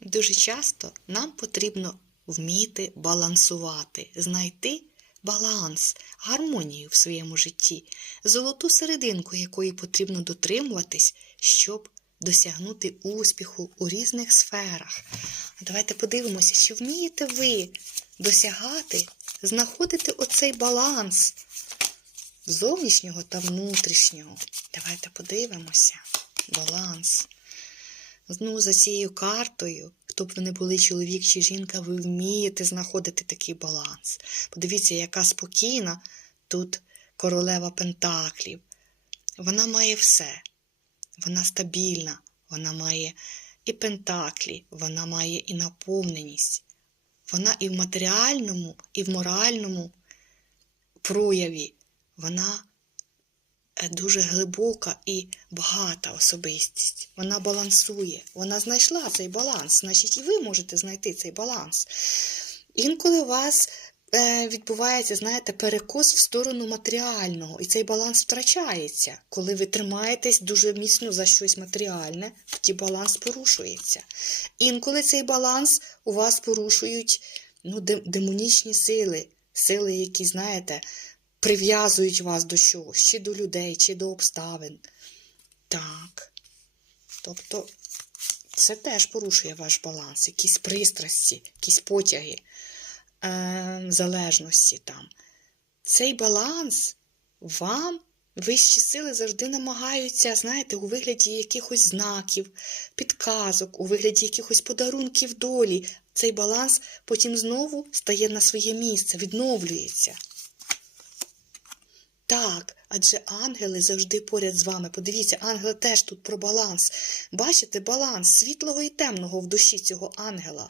Дуже часто нам потрібно вміти балансувати, знайти баланс, гармонію в своєму житті, золоту серединку, якої потрібно дотримуватись, щоб досягнути успіху у різних сферах. Давайте подивимося, чи вмієте ви досягати, знаходити оцей баланс зовнішнього та внутрішнього. Давайте подивимося. Баланс. Ну, за цією картою, хто б ви не були чоловік чи жінка, ви вмієте знаходити такий баланс. Подивіться, яка спокійна тут королева Пентаклів. Вона має все. Вона стабільна, вона має і пентаклі, вона має і наповненість. Вона і в матеріальному, і в моральному прояві. Вона дуже глибока і багата особистість. Вона балансує. Вона знайшла цей баланс. Значить, і ви можете знайти цей баланс. Інколи у вас е, відбувається, знаєте, перекос в сторону матеріального, і цей баланс втрачається. Коли ви тримаєтесь дуже міцно за щось матеріальне, тоді баланс порушується. Інколи цей баланс у вас порушують ну, демонічні сили, сили, які, знаєте, прив'язують вас до чогось, чи до людей, чи до обставин. Так. Тобто, це теж порушує ваш баланс, якісь пристрасті, якісь потяги, е, залежності там. Цей баланс вам вищі сили завжди намагаються, знаєте, у вигляді якихось знаків, підказок, у вигляді якихось подарунків долі. Цей баланс потім знову стає на своє місце, відновлюється. Так, адже ангели завжди поряд з вами. Подивіться, ангели теж тут про баланс. Бачите баланс світлого і темного в душі цього ангела.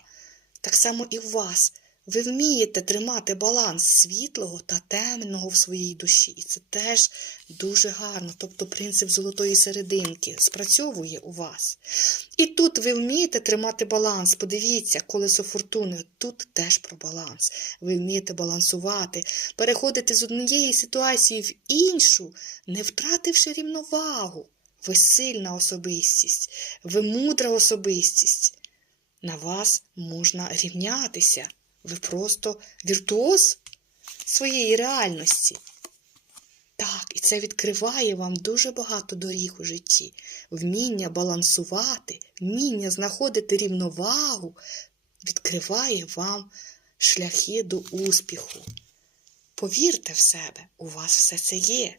Так само і в вас. Ви вмієте тримати баланс світлого та темного в своїй душі. І це теж дуже гарно. Тобто принцип золотої серединки спрацьовує у вас. І тут ви вмієте тримати баланс. Подивіться, колесо фортуни. Тут теж про баланс. Ви вмієте балансувати, переходити з однієї ситуації в іншу, не втративши рівновагу. Ви сильна особистість, ви мудра особистість. На вас можна рівнятися. Ви просто віртуоз своєї реальності. Так, і це відкриває вам дуже багато доріг у житті. Вміння балансувати, вміння знаходити рівновагу відкриває вам шляхи до успіху. Повірте в себе, у вас все це є.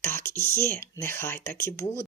Так і є, нехай так і буде.